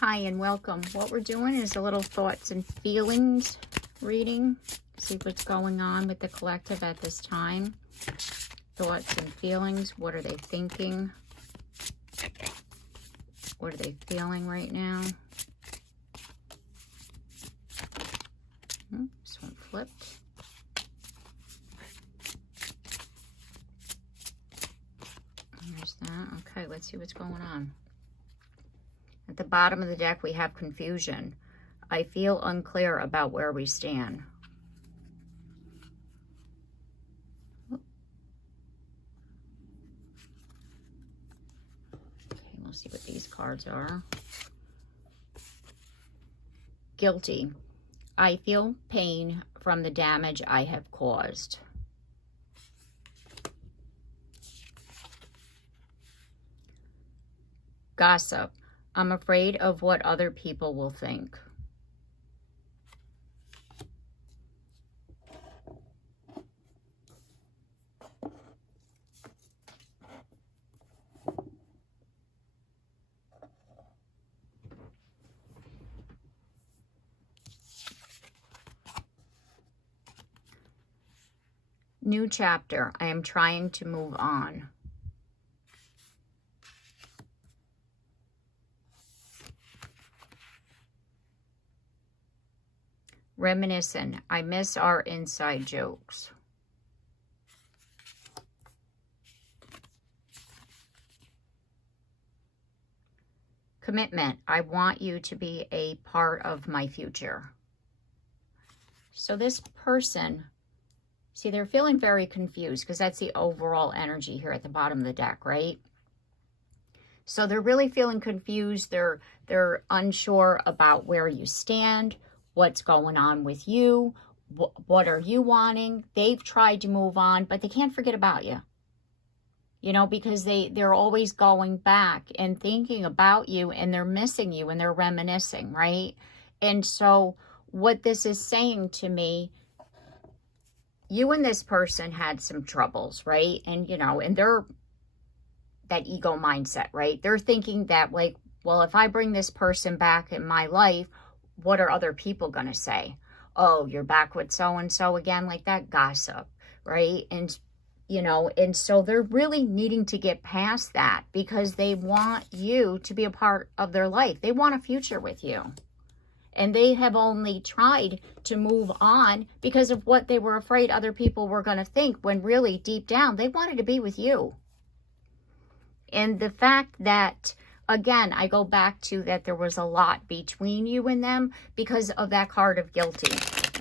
Hi and welcome. What we're doing is a little thoughts and feelings reading. See what's going on with the collective at this time. Thoughts and feelings. What are they thinking? What are they feeling right now? This one flipped. There's that. Okay, let's see what's going on. At the bottom of the deck, we have confusion. I feel unclear about where we stand. Okay, we'll see what these cards are. Guilty. I feel pain from the damage I have caused. Gossip. I'm afraid of what other people will think. New chapter. I am trying to move on. Reminiscent. I miss our inside jokes. Commitment. I want you to be a part of my future. So this person, see, they're feeling very confused because that's the overall energy here at the bottom of the deck, right? So they're really feeling confused. They're unsure about where you stand, what's going on with you, what are you wanting. They've tried to move on, but they can't forget about you. You know, because they're always going back and thinking about you, and they're missing you, and they're reminiscing, right? And so what this is saying to me, you and this person had some troubles, right? And, you know, and they're that ego mindset, right? They're thinking that, like, well, if I bring this person back in my life, what are other people going to say? Oh, you're back with so-and-so again, like that gossip, right? And, you know, and so they're really needing to get past that because they want you to be a part of their life. They want a future with you. And they have only tried to move on because of what they were afraid other people were going to think, when really deep down they wanted to be with you. And the fact that, again, I go back to that there was a lot between you and them because of that card of guilty.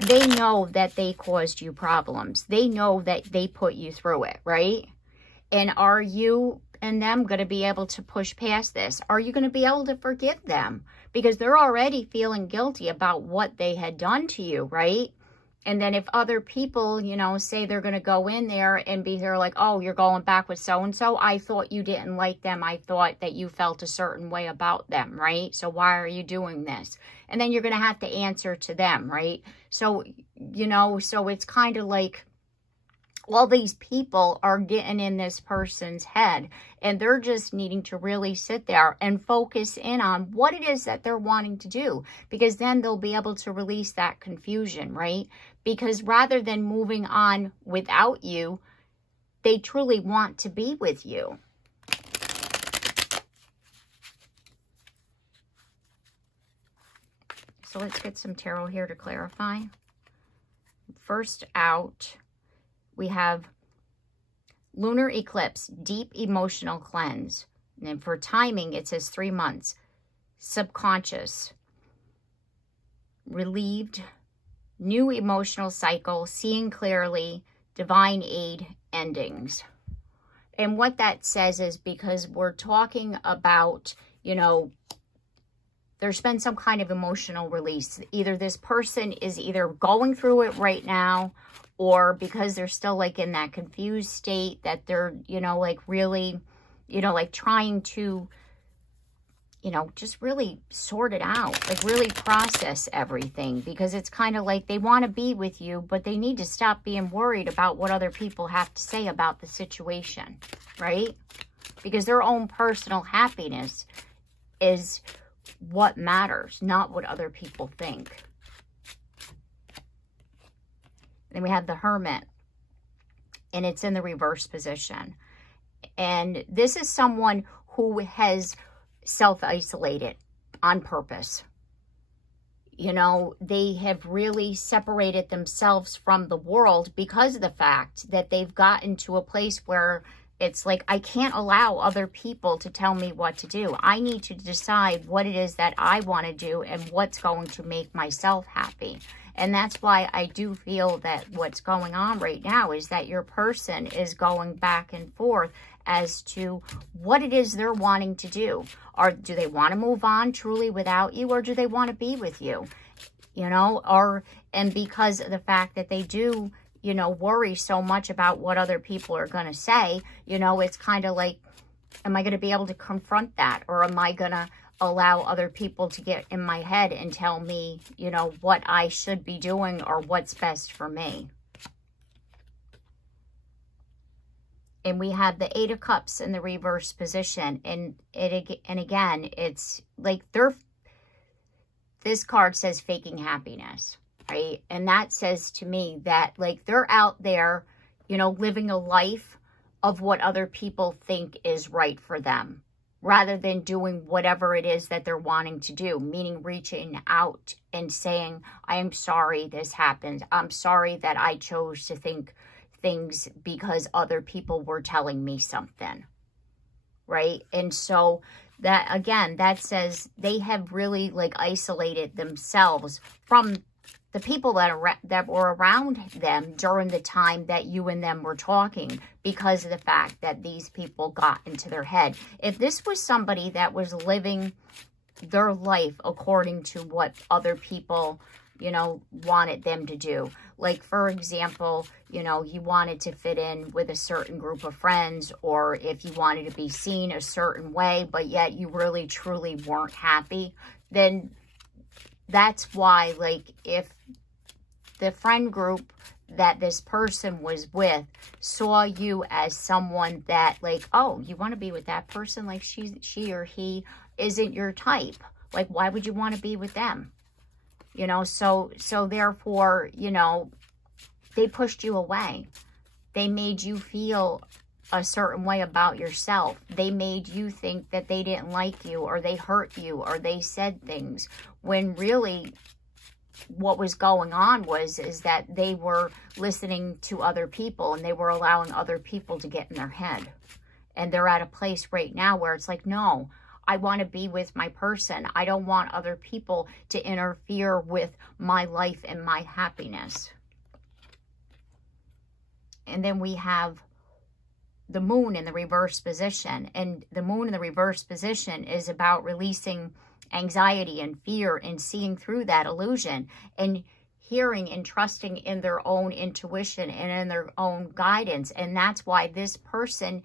They know that they caused you problems. They know that they put you through it, right? And are you and them going to be able to push past this? Are you going to be able to forgive them? Because they're already feeling guilty about what they had done to you, right? And then if other people, you know, say they're going to go in there and be there like, oh, you're going back with so-and-so. I thought you didn't like them. I thought that you felt a certain way about them, right? So why are you doing this? And then you're going to have to answer to them, right? So, you know, so it's kind of like all these people are getting in this person's head, and they're just needing to really sit there and focus in on what it is that they're wanting to do, because then they'll be able to release that confusion, right? Because rather than moving on without you, they truly want to be with you. So let's get some tarot here to clarify. First out, we have lunar eclipse, deep emotional cleanse. And then for timing, it says 3 months. Subconscious, relieved, new emotional cycle, seeing clearly, divine aid, endings. And what that says is, because we're talking about, you know, there's been some kind of emotional release. Either this person is either going through it right now, or because they're still like in that confused state that they're, you know, like really, you know, like trying to, you know, just really sort it out, like really process everything, because it's kind of like they want to be with you, but they need to stop being worried about what other people have to say about the situation, right? Because their own personal happiness is what matters, not what other people think. Then we have the Hermit, and it's in the reverse position. And this is someone who has self-isolated on purpose. You know, they have really separated themselves from the world because of the fact that they've gotten to a place where it's like, I can't allow other people to tell me what to do. I need to decide what it is that I want to do and what's going to make myself happy. And that's why I do feel that what's going on right now is that your person is going back and forth as to what it is they're wanting to do. Or do they want to move on truly without you, or do they want to be with you? You know, and because of the fact that they do, you know, worry so much about what other people are going to say, you know, it's kind of like, am I going to be able to confront that? Or am I going to allow other people to get in my head and tell me, you know, what I should be doing or what's best for me? And we have the Eight of Cups in the reverse position. And again, it's like this card says faking happiness, right? And that says to me that like they're out there, you know, living a life of what other people think is right for them, rather than doing whatever it is that they're wanting to do, meaning reaching out and saying, I am sorry this happened. I'm sorry that I chose to think things because other people were telling me something, right? And so that, again, that says they have really like isolated themselves from the people that were around them during the time that you and them were talking, because of the fact that these people got into their head. If this was somebody that was living their life according to what other people, you know, wanted them to do, like, for example, you know, you wanted to fit in with a certain group of friends, or if you wanted to be seen a certain way, but yet you really truly weren't happy, then that's why, like, if the friend group that this person was with saw you as someone that, like, oh, you want to be with that person, like she or he isn't your type, like, why would you want to be with them? You know, so therefore, you know, they pushed you away. They made you feel a certain way about yourself. They made you think that they didn't like you, or they hurt you, or they said things, when really what was going on is that they were listening to other people, and they were allowing other people to get in their head. And they're at a place right now where it's like, no, I want to be with my person. I don't want other people to interfere with my life and my happiness. And then we have the Moon in the reverse position. And the Moon in the reverse position is about releasing anxiety and fear and seeing through that illusion and hearing and trusting in their own intuition and in their own guidance. And that's why this person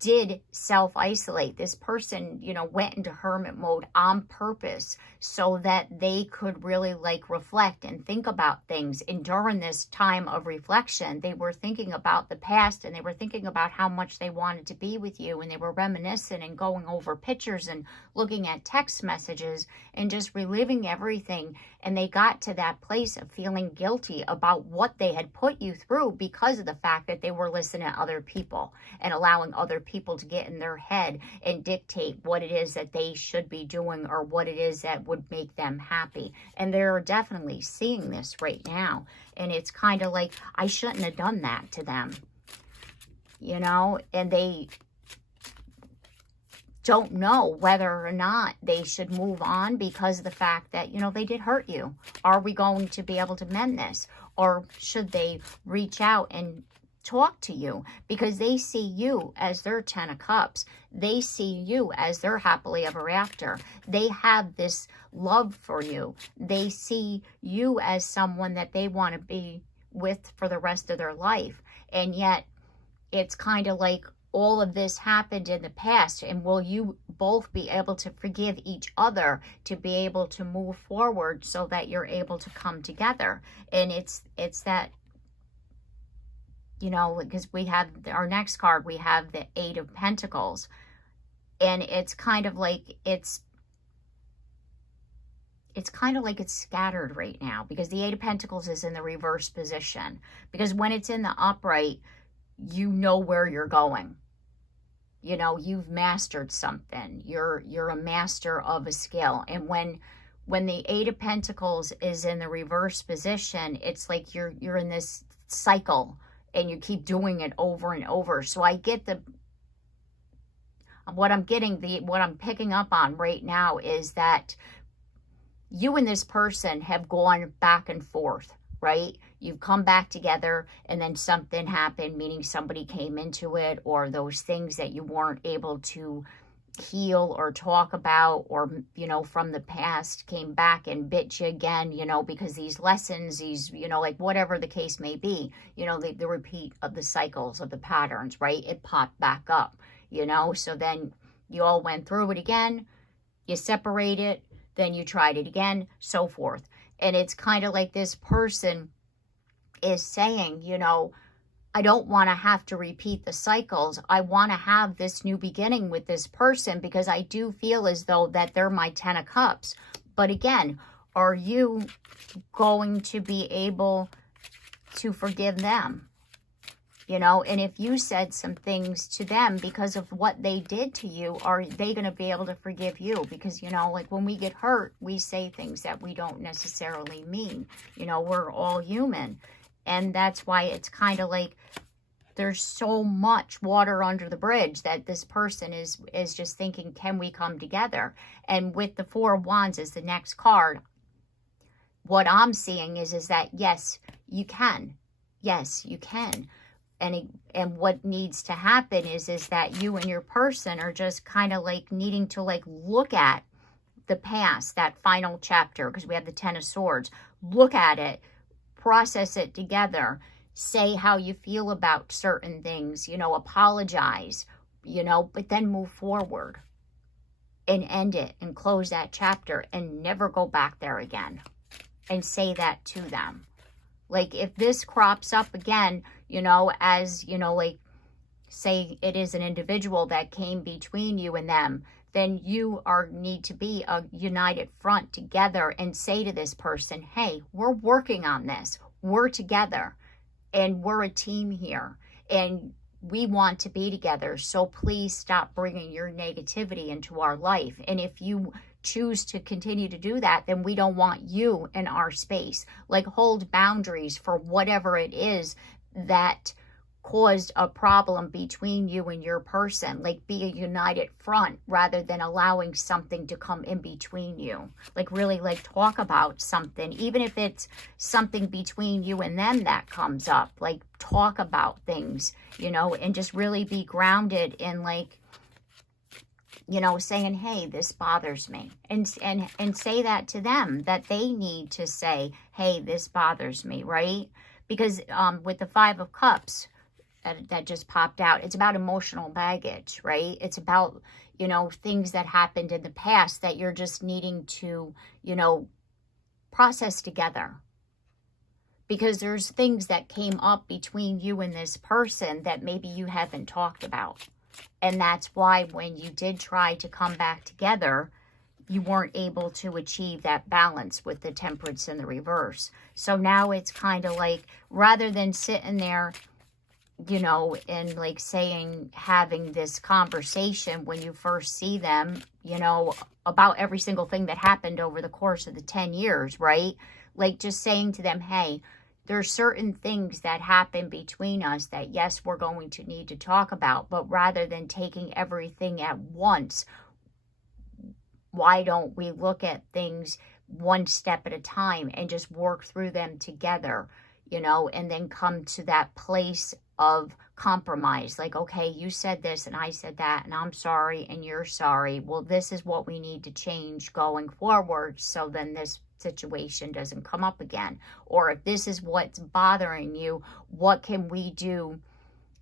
did self-isolate. This person, you know, went into hermit mode on purpose so that they could really like reflect and think about things. And during this time of reflection, they were thinking about the past, and they were thinking about how much they wanted to be with you, and they were reminiscing and going over pictures and looking at text messages and just reliving everything. And they got to that place of feeling guilty about what they had put you through because of the fact that they were listening to other people and allowing other people to get in their head and dictate what it is that they should be doing or what it is that would make them happy. And they're definitely seeing this right now. And it's kind of like, I shouldn't have done that to them, you know, and they don't know whether or not they should move on because of the fact that, you know, they did hurt you. Are we going to be able to mend this? Or should they reach out and talk to you? Because they see you as their 10 of Cups. They see you as their happily ever after. They have this love for you. They see you as someone that they want to be with for the rest of their life. And yet it's kind of like, all of this happened in the past, and will you both be able to forgive each other to be able to move forward so that you're able to come together? And it's that, you know, because we have our next card, we have the Eight of Pentacles, and it's kind of like, it's it's kind of like it's scattered right now, because the Eight of Pentacles is in the reverse position. Because when it's in the upright, you know where you're going. You know, you've mastered something. You're a master of a skill. And when the Eight of Pentacles is in the reverse position, it's like you're in this cycle and you keep doing it over and over. So I get what I'm picking up on right now is that you and this person have gone back and forth, right? You've come back together and then something happened, meaning somebody came into it, or those things that you weren't able to heal or talk about, or, you know, from the past came back and bit you again, you know, because these lessons, these, you know, like whatever the case may be, you know, the repeat of the cycles of the patterns, right? It popped back up, you know, so then you all went through it again, you separated, then you tried it again, so forth. And it's kind of like this person is saying, you know, I don't want to have to repeat the cycles. I want to have this new beginning with this person, because I do feel as though that they're my 10 of Cups. But again, are you going to be able to forgive them? You know, and if you said some things to them because of what they did to you, are they going to be able to forgive you? Because, you know, like when we get hurt, we say things that we don't necessarily mean. You know, we're all human. And that's why it's kind of like there's so much water under the bridge that this person is just thinking, can we come together? And with the Four of Wands as the next card, what I'm seeing is that, yes, you can. Yes, you can. And what needs to happen is that you and your person are just kind of like needing to like look at the past, that final chapter, because we have the 10 of Swords. Look at it, process it together, say how you feel about certain things, you know, apologize, you know, but then move forward and end it and close that chapter and never go back there again, and say that to them. Like if this crops up again, you know, as, you know, like say it is an individual that came between you and them, then you need to be a united front together and say to this person, hey, we're working on this. We're together and we're a team here and we want to be together. So please stop bringing your negativity into our life. And if you choose to continue to do that, then we don't want you in our space. Like hold boundaries for whatever it is that caused a problem between you and your person. Like be a united front rather than allowing something to come in between you. Like really like talk about something, even if it's something between you and them that comes up. Like talk about things, you know, and just really be grounded in like, you know, saying, hey, this bothers me. And say that to them, that they need to say, hey, this bothers me, right? Because with the Five of Cups that just popped out, it's about emotional baggage, right? It's about, you know, things that happened in the past that you're just needing to, you know, process together. Because there's things that came up between you and this person that maybe you haven't talked about. And that's why when you did try to come back together, you weren't able to achieve that balance with the Temperance in the reverse. So now it's kind of like, rather than sitting there, you know, and like saying, having this conversation when you first see them, you know, about every single thing that happened over the course of the 10 years, right? Like just saying to them, hey, there's certain things that happen between us that, yes, we're going to need to talk about, but rather than taking everything at once, why don't we look at things one step at a time and just work through them together, you know, and then come to that place of compromise. Like, okay, you said this and I said that and I'm sorry and you're sorry. Well, this is what we need to change going forward, so then this situation doesn't come up again. Or if this is what's bothering you, what can we do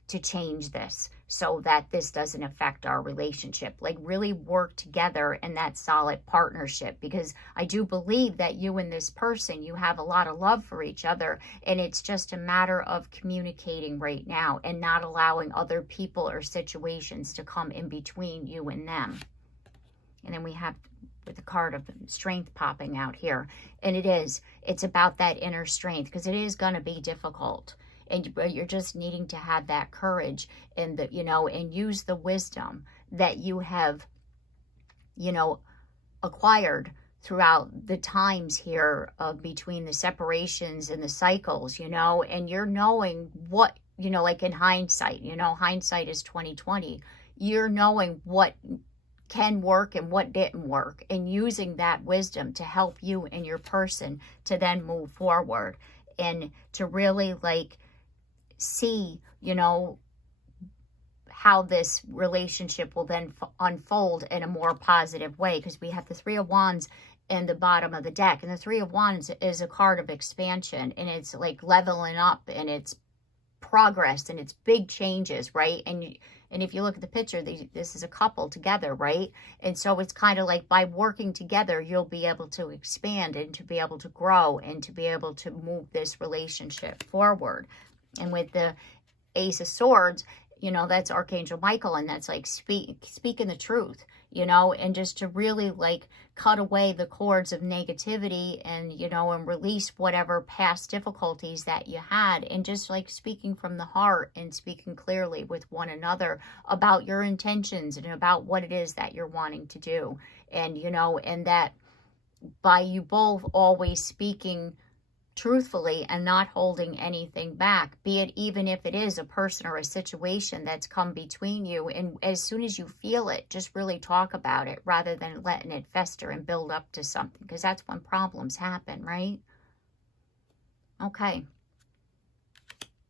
to change this so that this doesn't affect our relationship? Like really work together in that solid partnership, because I do believe that you and this person, you have a lot of love for each other, and it's just a matter of communicating right now and not allowing other people or situations to come in between you and them. And then we have with the card of strength popping out here. And it's about that inner strength, because it is going to be difficult. And you're just needing to have that courage and the, you know, and use the wisdom that you have, you know, acquired throughout the times here between the separations and the cycles, you know, and you're knowing what, you know, like in hindsight, you know, hindsight is 2020. You're knowing what can work and what didn't work, and using that wisdom to help you and your person to then move forward and to really like see, you know, how this relationship will then unfold in a more positive way, because we have the Three of Wands in the bottom of the deck, and the Three of Wands is a card of expansion, and it's like leveling up, and it's progress, and it's big changes, right? And if you look at the picture, this is a couple together, right? And so it's kind of like by working together, you'll be able to expand and to be able to grow and to be able to move this relationship forward. And with the Ace of Swords, you know, that's Archangel Michael, and that's like speaking the truth, you know, and just to really like cut away the cords of negativity and, you know, and release whatever past difficulties that you had, and just like speaking from the heart and speaking clearly with one another about your intentions and about what it is that you're wanting to do. And, you know, and that by you both always speaking truthfully and not holding anything back, be it even if it is a person or a situation that's come between you, and as soon as you feel it, just really talk about it rather than letting it fester and build up to something, because that's when problems happen, right? Okay,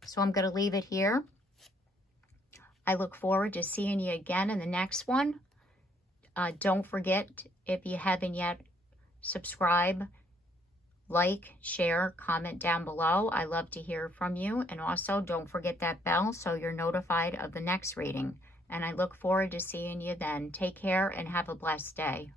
so I'm going to leave it here. I look forward to seeing you again in the next one. Don't forget, if you haven't yet, subscribe, like, share, comment down below. I love to hear from you. And also don't forget that bell so you're notified of the next reading. And I look forward to seeing you then. Take care and have a blessed day.